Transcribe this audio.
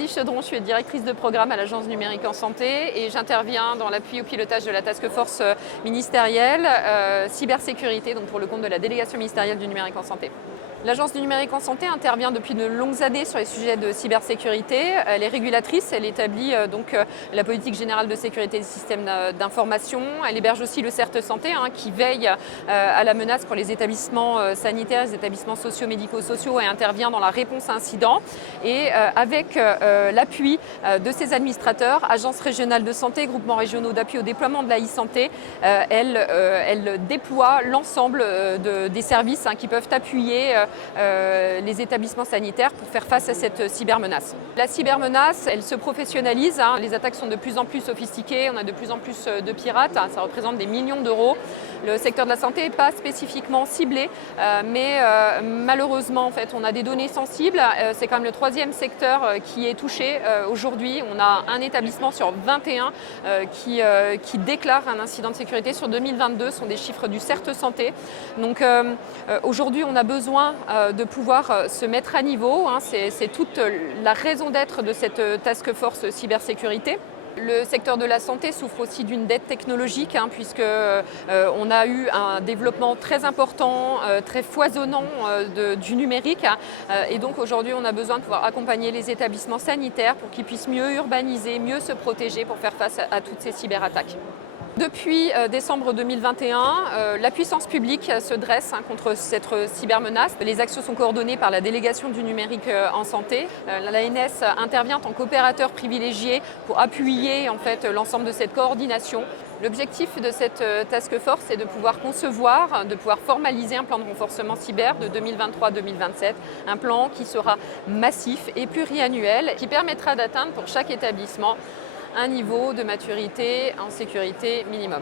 Nadie Chaudron, je suis directrice de programme à l'Agence du numérique en santé et j'interviens dans l'appui au pilotage de la task force ministérielle cybersécurité, donc pour le compte de la délégation ministérielle du numérique en santé. L'Agence du numérique en santé intervient depuis de longues années sur les sujets de cybersécurité. Elle est régulatrice, elle établit la politique générale de sécurité des systèmes d'information. Elle héberge aussi le CERT Santé qui veille à la menace pour les établissements sanitaires, les établissements socio-médico-sociaux et intervient dans la réponse à incidents. Et avec l'appui de ses administrateurs, agences régionales de santé, groupements régionaux d'appui au déploiement de la e-santé, elle déploie l'ensemble des services qui peuvent appuyer les établissements sanitaires pour faire face à cette cybermenace. La cybermenace, elle se professionnalise, les attaques sont de plus en plus sophistiquées, on a de plus en plus de pirates, ça représente des millions d'euros. Le secteur de la santé n'est pas spécifiquement ciblé, mais malheureusement en fait, on a des données sensibles, c'est quand même le troisième secteur qui est touché aujourd'hui. On a un établissement sur 21 qui déclare un incident de sécurité sur 2022, ce sont des chiffres du CERT Santé. Donc aujourd'hui, on a besoin de pouvoir se mettre à niveau. C'est toute la raison d'être de cette task force cybersécurité. Le secteur de la santé souffre aussi d'une dette technologique puisqu'on a eu un développement très important, très foisonnant du numérique et donc aujourd'hui on a besoin de pouvoir accompagner les établissements sanitaires pour qu'ils puissent mieux urbaniser, mieux se protéger pour faire face à toutes ces cyberattaques. Depuis décembre 2021, la puissance publique se dresse contre cette cybermenace. Les actions sont coordonnées par la délégation du numérique en santé. L'ANS intervient en tant qu'opérateur privilégié pour appuyer en fait, l'ensemble de cette coordination. L'objectif de cette task force est de pouvoir concevoir, de pouvoir formaliser un plan de renforcement cyber de 2023-2027, un plan qui sera massif et pluriannuel, qui permettra d'atteindre pour chaque établissement un niveau de maturité en sécurité minimum.